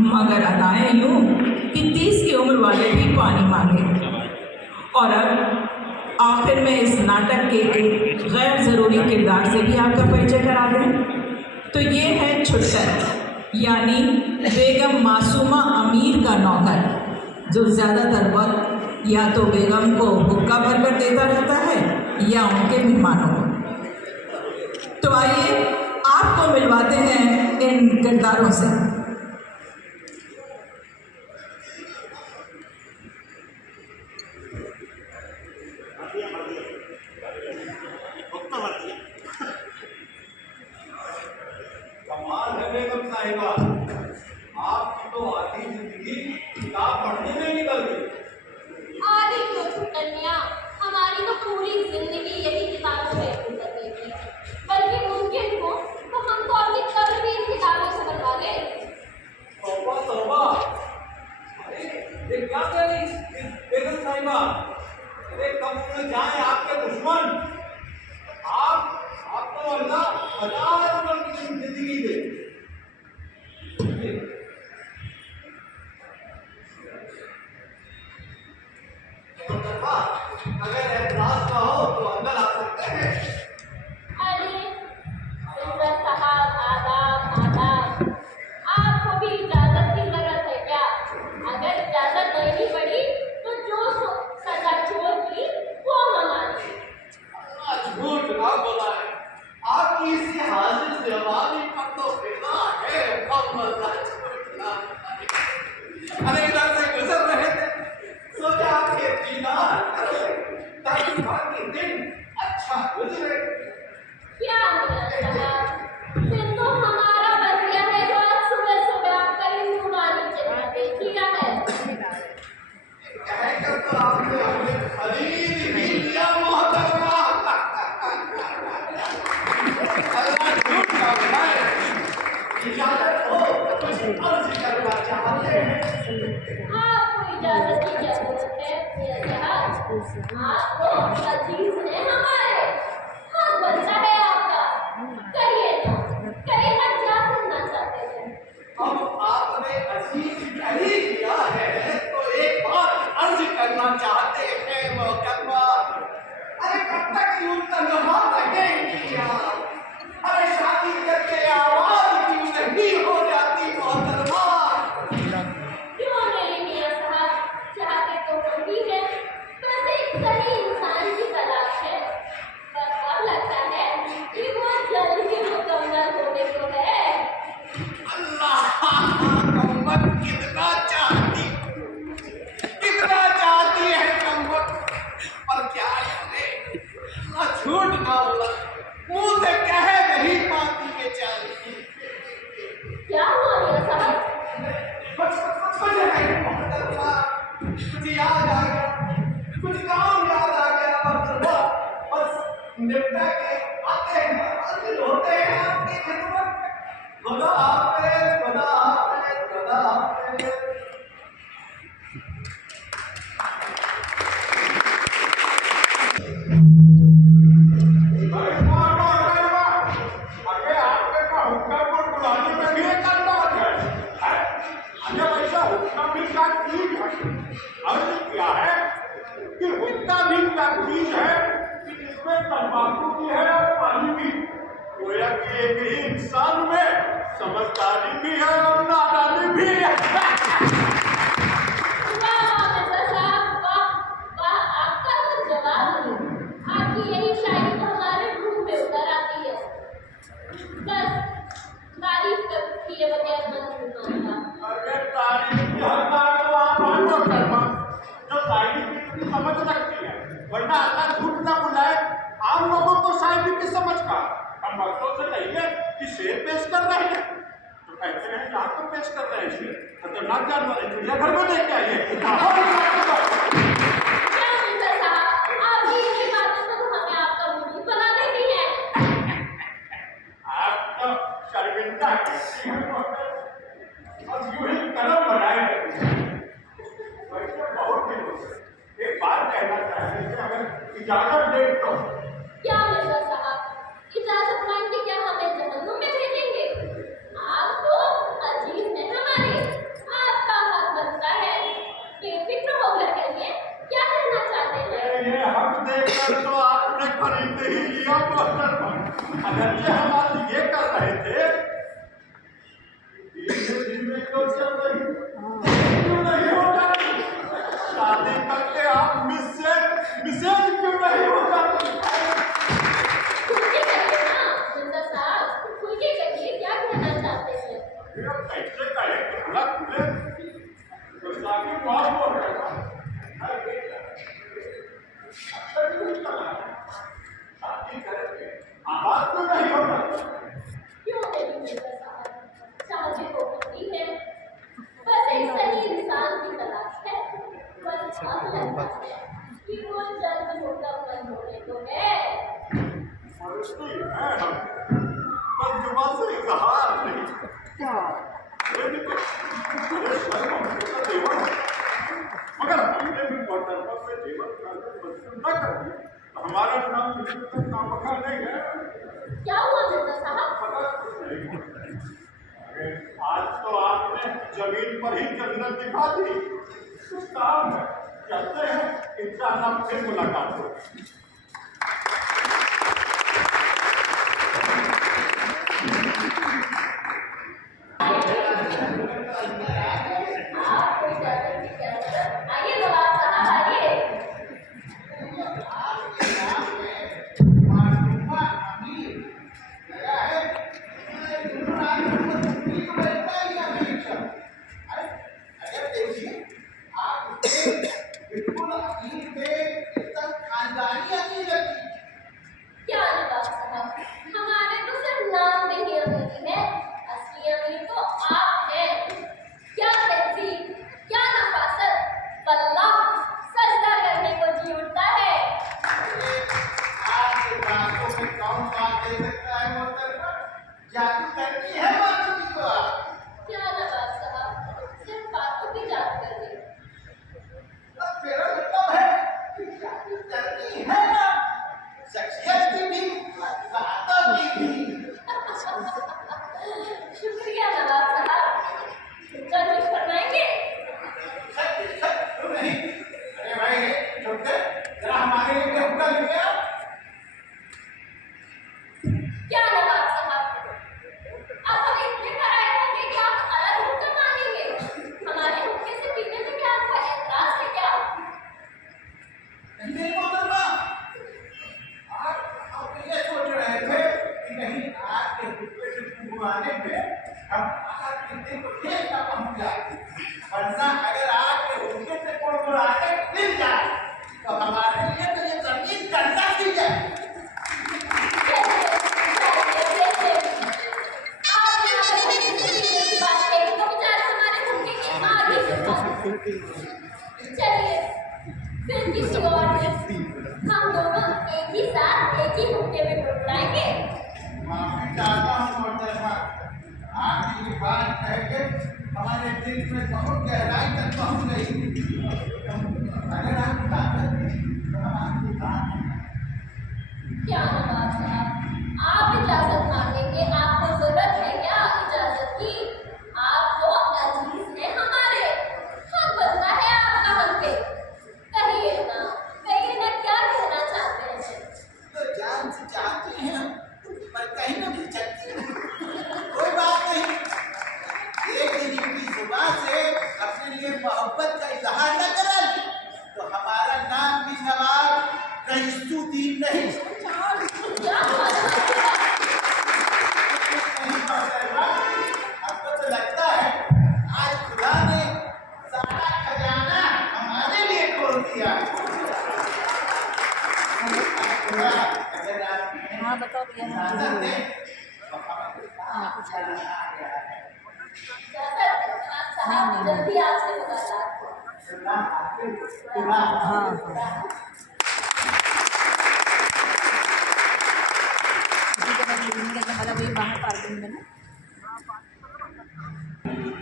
मगर अदाएं यूं कि 30 की उम्र वाले भी पानी मांगे। और अब आखिर में इस नाटक के एक गैर ज़रूरी किरदार से भी आपका परिचय करा दें तो ये है छुट्टर, यानी बेगम मासूमा अमीर का नौकर, जो ज़्यादातर वक्त या तो बेगम को हुक्का भरकर देता रहता है या उनके मेहमानों को। तो आइए आपको मिलवाते हैं इन किरदारों से। कमाल है बेगम साहिबा, आपकी तो आधी जिंदगी किताब पढ़ने में निकल गई। आधी क्यों छुट्टनिया, हमारी तो पूरी जिंदगी यही किताबों में गुजर गई थी। बल्कि मुमकिन हो तो हम तो अपनी कब्र भी इन किताबों से बनवा लें। तौबा तौबा, अरे ये क्या कह रही बेगम साहिबा? अरे कब उड़ जाए आपके दुश्मन। आपको अल्लाह 1000 उम्र की जिंदगी दे। अगर एतराज ना हो तो अंदर आ सकते हैं। अरे इमरान साहब, आदाब आदाब। आपको भी इजाजत की जरूरत है क्या? अगर इजाजत नहीं पड़ी तो जो सजा चोर की वो हमारी। झूठ ना बोला है, आपकी इसी हाजिर जवानी पर तो फिदा है अरे इधर से गुजर रहे थे, सोचा आपके दीदार ताकि बाकी दिन अच्छा गुजरे। क्या इमरान साहब, दिन तो हमारा बन गया है जो आज सुबह सुबह आपका ये नूरानी चेहरा देख लिया है। कहकर तो आपने हमें खरीद ही लिया मोहतरमा। अल्लाह झूठ ना बुलाए, इजाजत हो तो कुछ अर्ज करना चाहते हैं। आपको इजाजत की क्या जरूरत है मेरा जहाज? आप तो अजीज हैं हमारे, हक बनता है आपका। कहिए ना, कहिए ना क्या सुनना चाहते हैं? अब आपने अजीज कह ही दिया है तो एक बात अर्ज करना चाहते हैं मोहतरमा। अरे कब तक यूं तन्हा रहेंगी आप? अरे शादी करके आवाज क्यों नहीं हो जाती मोहतरमा? क्यों नहीं मियां साहब, चाहते तो हम भी हैं, बस एक सही इंसान की तलाश है। पर अब लगता है कि वो जल्द ही मुकम्मल होने को है। अल्लाह कम्मत कितना चाहती है कम्मत, पर क्या करे, अल्लाह झूठ ना बोला, मुंह से कह नहीं पाती बेचारी। क्या हुआ मियां साहब? कुछ याद आ गया, कुछ काम याद आ गया, बस निपटा के आते हैं, हाजिर होते हैं आपकी खिदमत में। खुदा हाफिज़, खुदा हाफिज़, खुदा हाफिज़। तंबाकू भी है और पानी भी, गोया कि एक ही इंसान में समझदारी भी है और नादानी भी है। वाह मिर्जा साहब, वाह वाह, आपका तो जवाब है। आपकी यही शायरी तो हमारे रूह में उतर आती है। बस तारीफ किए बगैर मन नहीं मानता। अरे तारीफ की हर बात तो आप मानो कर्मा, जो शायरी की इतनी समझ रखती है, वरना अल्लाह झूठ ना बुलाए। आम लोगों को शायरी की समझ का हम वक्तों से कहिए कि शेर पेश कर रहे हैं तो कहते हैं यहाँ तो पेश कर रहे हैं शेर, खतरनाक जानवर है, चिड़ियाघर में लेके आइए। क्या मिर्जा साहब, आपकी ये बातें तो हमें आपका मुरीद बना देती हैं। आप तो शर्मिंदा करती हैं और यूं ही कलम बनाए वैसे बहुत दिन हो गए। एक बात कहना चाहते थे, अगर इजाजत दे तो। क्या मिर्जा साहब, इजाजत मांग के क्या हमें जहन्नुम में भेजेंगे? आप तो अजीज हैं हमारे, अगरचे हमारे ये कर रहे थे, धीरे क्यों चल रही, क्यों नहीं हो जाती? शादी करके आप मिसेज क्यों नहीं हो जाती? खुल के कहिए ना मिर्जा साहब, खुल के कहिए क्या कहना चाहते हैं? कैसे कहे थोड़ा खुले तो शादी बहुत बोल रहे हैं। शादी करेंगे आवाज क्यों नहीं हो रहा? क्यों नहीं मिर्जा साहब, शादी तो होती है, बस एक सही इंसान की तलाश है। पर अब लगता है कि वो जल्द मुकम्मल होने को है। समझती है हम, पर जुबान से इजहार नहीं। मगर हमने भी मोहतरमा से जीवन न कर दिया तो हमारा नाम नाम रखा नहीं है। क्या हुआ मिर्जा साहब? आज तो आपने जमीन पर ही जन्नत दिखा दी। कुछ काम है, कहते हैं इंशाअल्लाह फिर मुलाकात हो। आइए नवाब साहब, आइए। बिल्कुल अमीर पे एकदम खानदानी अमीर लगती। क्या नवाब साहब, हमारे तो सिर्फ नाम में ही अमीरी है, असली अमीर तो आप हैं। क्या तहजीब, क्या नफासत, वल्लाह सजदा करने को जी उठता है। आपके बातों में कौन बात दे सकता है मोहतरमा? जादू करती है बातों की तो आप। क्या नवाब साहब, सिर्फ बातों की जादू कर दी। अब मेरा मतलब है कि जादू करती है ना, शख्सियत की भी, बातों की भी। शुक्रिया नवाब साहब, क्या कुछ फरमाएंगे? सच क्यों नहीं? अरे भाई छोटे, जरा हमारे लिए क्या हुक्म लेके आओ। क्या नवाब साहब, आप हमें इतने कराए होंगे कि आप अलग हुक्म मांगेंगे? हमारे हुक्के से पीने में क्या आपका एतराज है क्या? नहीं मोहतरमा, आप ये सोच रहे थे कि नहीं आपके हुक्के से बुआने पे हम आपके दिल को ठेस ना पहुंच जाए, वरना अगर आपके हुक्के से कोई बुआने मिल जाए तो हमारे लिए तो ये जमीन जन्नत ही है। चलिए फिर किसी और दिन हम दोनों एक ही साथ एक ही हुक्के में टकराएंगे। माफी चाहता हूँ मोहतरमा, आपकी ये बात कह के हमारे दिल में बहुत गहराई तक पहुँच गई। अगर आप ताकत दें तो हम आपकी बात क्या नवाब साहब, आप इजाजत मांगेंगे? आपको जरूरत है क्या इजाजत की? आप तो अजीज हैं हमारे, हक बनता है आपका हम पे। कहिए ना क्या कहना चाहते हैं? तो जान से चाहती हैं पर कहीं ना मिल सकती है। कोई बात नहीं, एक दिन इनकी जुबान से अपने लिए मोहब्बत का इजहार न करा तो हमारा नाम भी नवाब रईसुद्दीन नहीं। क्या हुआ? हमको तो लगता है आज खुदा ने सारा खजाना हमारे लिए खोल दिया। अगर आप हाँ बताओ भैया। इजाजत दें तो साहब जल्दी आपसे मुलाकात हो। हाँ हाँ मतलब वही बाहर पार्किंग में ना।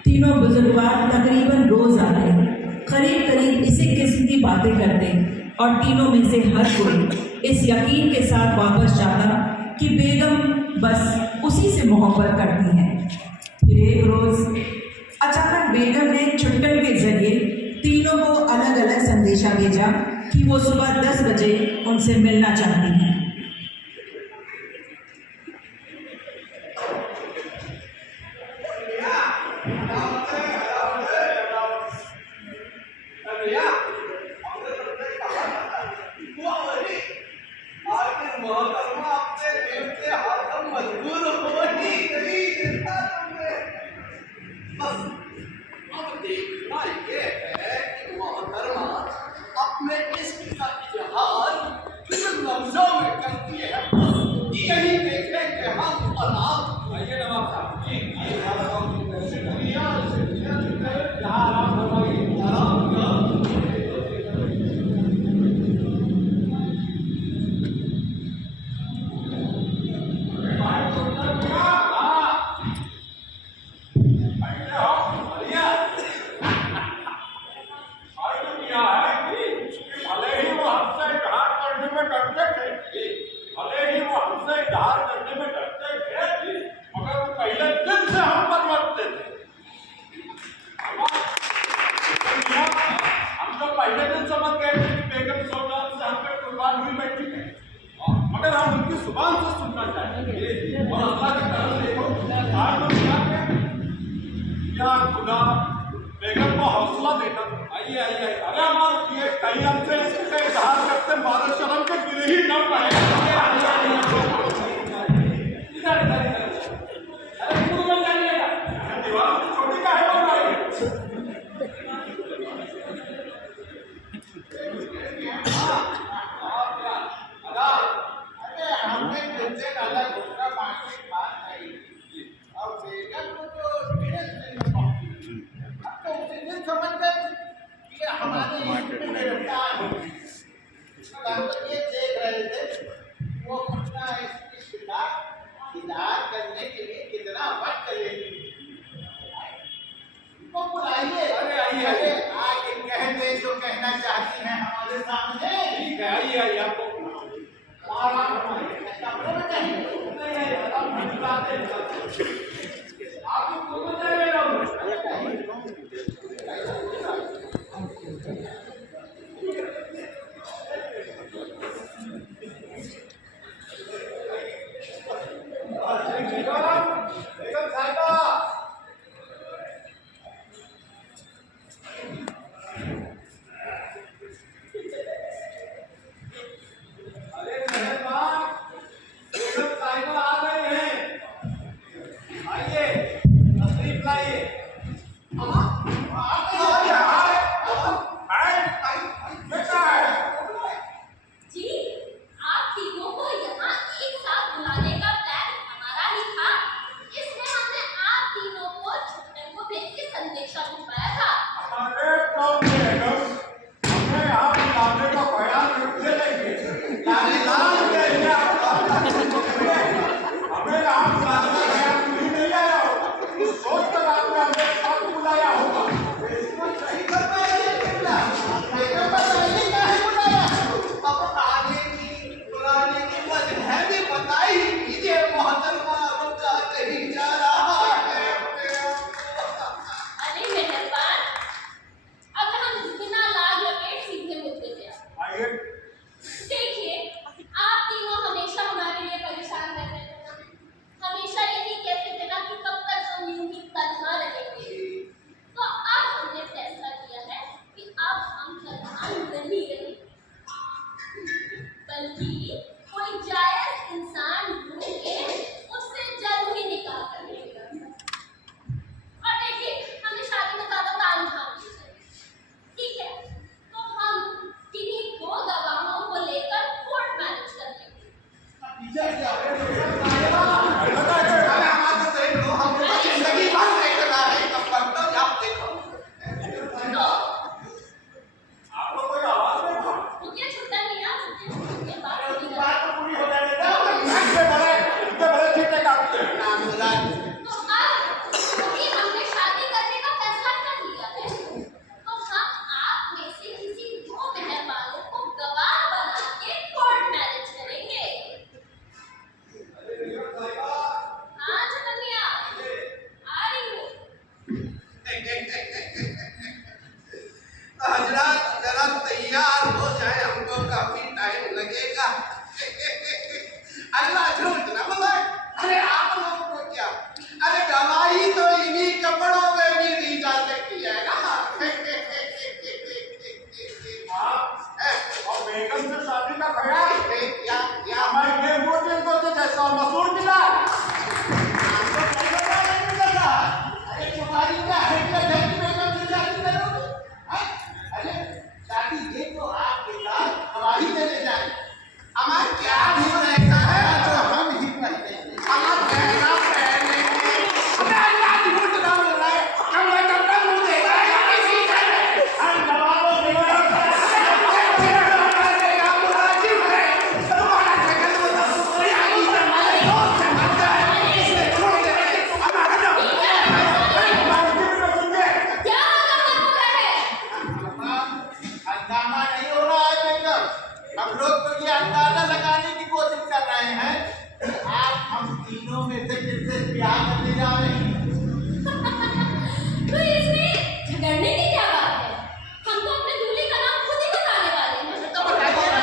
तीनों बुजुर्गवार तकरीबन रोज आते, करीब करीब इसी किस्म की बातें करते और तीनों में से हर कोई इस यकीन के साथ वापस जाता कि बेगम बस उसी से मोहब्बत करती हैं। फिर एक रोज अचानक बेगम ने छुट्टन के जरिए तीनों को अलग अलग संदेशा भेजा कि वो सुबह 10 बजे उनसे मिलना चाहती हैं। बेटा, आइए आइए आइए। अरे आप ये कहीं हमसे इसका इजहार करते मारो शर्म के गिरे ही न पाए। इधर इधर इधर, अरे शुरू में जाइएगा, दीवार तो छोटी का है और हमने तुमसे डाला दूसरा मार्केट बात नहीं और बेगम को तो धीरे से अब तो उसी दिन समझ गए कि हमारे इसमें गिरफ्तार हो हम तो ये देख रहे थे वो अपना इसकी इलाज करने के लिए कितना वक्त लेगी वो बुलाइए। अरे आइए अरे आइए, आके कह दे जो कहना चाहती हैं हमारे सामने। ठीक है, आइए आइए। आपको जी, आप तीनों को यहाँ एक साथ बुलाने का प्लान हमारा ही था। इसलिए हमने आप तीनों को छुट्टे को भेज के संदेशा भिजवाया था। अरे कौन बेगम, हमें यहाँ बुलाने का बयान किससे लेंगे? हमें यहाँ बुलाने का बयान क्यों नहीं आया होगा? इस सोच कर आपने हमें साथ बुलाया होगा। सही बताइए कितना बेगम बताइए काहे बुलाया अब आने की बुलाने की वजह भी बताई कीजिए मोहतरमा रुका कहीं जा रहा है। अरे मेहरबान, अब हम बिना लाग लपेट सीधे मुद्दे पे आते हैं। आइए, देखिए, आप तीनों हमेशा हमारे लिए परेशान रहते थे ना, हमेशा यही कहते थे ना कि कब तक हम यूं ही तन्हा रहेंगे। तो अब हमने फैसला किया है कि अब हम तन्हा नहीं रहेंगे, बल्कि कोई जायज इंसान ढूंढ के उससे जल्द ही निकाह कर लेगा। और देखिए, हमें शादी में ज्यादा तामझाम नहीं चाहिए, ठीक है? तो हम किन्हीं दो गवाहों को लेकर कोर्ट मैरिज कर लेंगे। टीचर क्या हमारा देख लो हम तो जिंदगी भर देखना है कब तक आप देखो। तो आपको कोई आवाज नहीं था? मुझे छुट्टा नहीं आ मुझे बात नहीं करनी। बात तो पूरी हो जाने दो। इनके बड़े चीटे काटते हैं। नाम बुला तो अब क्योंकि हमने शादी करने का फैसला कर लिया है, तो हम आप में से किसी दो मेहरबानों को गवाह बना के कोर्ट मैरिज करेंगे। हाँ चकनिया, आ रही हूँ। हजरत जरा तैयार हो जाए हमको काफी टाइम लगेगा। अल्लाह झूठ न बोले। अरे आप लोग को क्या, अरे गवाही तो इन्हीं कपड़ों में भी दी जा सकती है ना। आप और बेगम से शादी का ख्याल क्या क्या हमारे गेहूं के जैसा मसूर मिला। आपको पता नहीं मिलेगा। अरे तुम्हारी क्या है कि बेगम से शादी करोगे? अरे शादी ये तो आपके साथ हमारी देने जाए। हमारा क्या भी रहता है तो हम ही पहनेंगे। हमारा गहना पहनेंगे। हमें अल्लाह की झूठ ना बोल रहा है। हम कपड़ा मुंह देगा या किसी का नहीं। हम जवाबों देगा। क्या हंगामा है? हंगामा नहीं हो रहा है बेगम। हम लोग तो ये अंदाजा लगाने की कोशिश कर रहे हैं कि आप हम तीनों में से किससे प्यार करने जा रहे हैं। तो इसमें झगड़ने की क्या बात है? हम तो अपने दूल्हे का नाम खुद ही बताने वाले हैं। तो बताइए ना।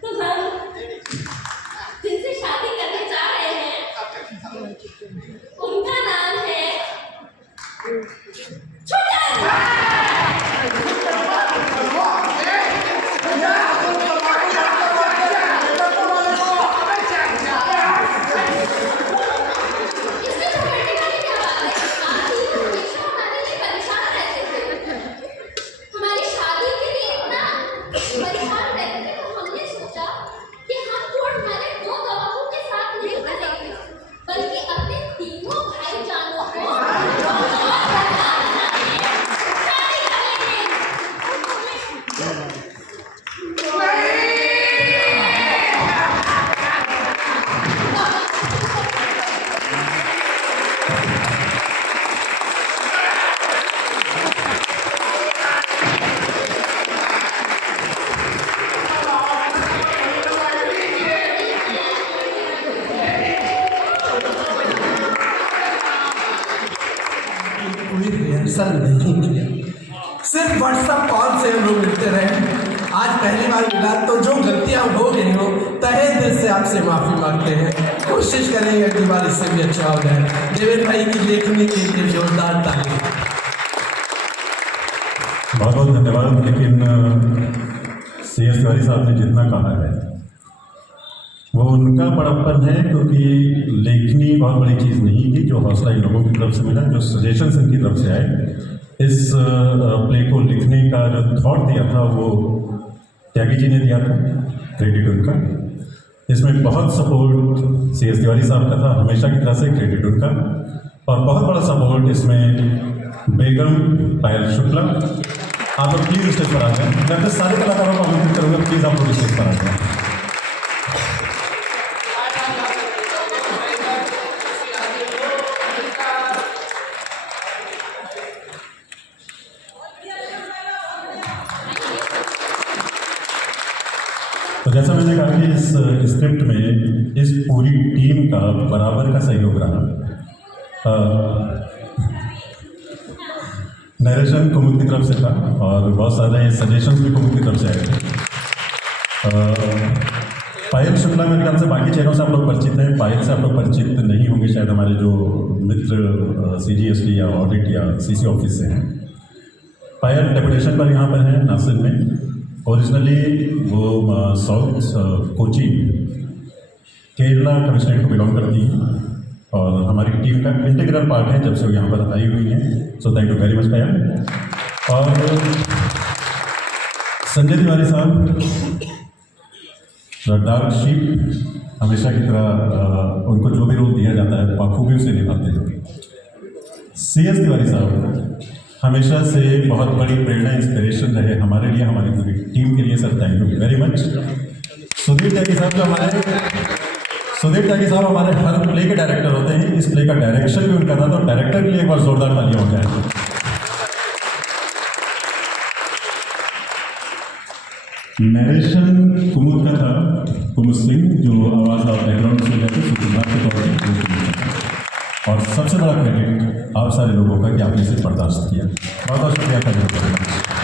तो हम जिनसे शादी करने जा रहे हैं ऐसा नहीं किया। सिर्फ व्हाट्सएप कॉल से हम लोग मिलते रहे। आज पहली बार मिला तो जो गलतियां हो गई हो तहे दिल से आपसे माफी मांगते हैं। कोशिश करेंगे अगली बार इससे भी अच्छा हो जाए। देवेंद्र भाई की लेखनी के लिए जोरदार ताली। बहुत बहुत धन्यवाद। लेकिन CS तिवारी साहब ने जितना कहा है वो उनका बड़प्पन है, क्योंकि लेखनी बहुत बड़ी चीज़ नहीं थी। जो हौसला इन लोगों की तरफ से मिला, जो सजेशंस इनकी तरफ से आए, इस प्ले को लिखने का जो थॉट दिया था वो त्यागी जी ने दिया था, क्रेडिट उनका। इसमें बहुत सपोर्ट CS तिवारी साहब का था, हमेशा की तरह से क्रेडिट उनका। और बहुत बड़ा सपोर्ट इसमें बेगम पायल शुक्ला। आप लोग प्लीज़ स्टेज पर आ जाएं। मैं अपने सारे कलाकारों को आमंत्रित करूँगा, प्लीज़ आप लोग स्टेज पर आ जाएं। तो जैसा मैंने कहा कि इस स्क्रिप्ट में इस पूरी टीम का बराबर का सहयोग रहा। नरेशन कुमुद की तरफ से था और बहुत सारे सजेशंस भी कुमुद की तरफ से आए थे। पायल शुक्ला मेरे ख्याल से बाकी चेहरों से आप लोग परिचित हैं, पायल से आप लोग परिचित नहीं होंगे शायद, हमारे जो मित्र CGST या ऑडिट या CC ऑफिस से हैं। पायल डेपुटेशन पर यहाँ पर है नासिर में। ओरिजिनली वो साउथ कोची केरला कमिश्नरेट को बिलोंग करती है और हमारी टीम का इंटीग्रल पार्ट है जब से वो यहाँ पर आई हुई है। So thank you very much Payal. और संजय तिवारी साहब डार्क शीप, हमेशा की तरह उनको जो भी रोल दिया जाता है बखूबी उसे निभाते हैं। CS तिवारी साहब हमेशा से बहुत बड़ी प्रेरणा, इंस्पिरेशन रहे हमारे लिए, हमारी पूरी टीम के लिए। Sir thank you very much. Sudhir Tyagi साहब हमारे हर प्ले के डायरेक्टर होते हैं। इस प्ले का डायरेक्शन भी उनका था, तो डायरेक्टर के लिए एक बार जोरदार तालियां हो जाए। नरेशन कुमुद का था, कुमुद सिंह, जो आवाज़ आप बैकग्राउंड से लेकर सुकुमार के तौर पर। और सबसे बड़ा क्रेडिट आप सारे लोगों का कि आपने इसे बर्दाश्त किया। बहुत बहुत शुक्रिया।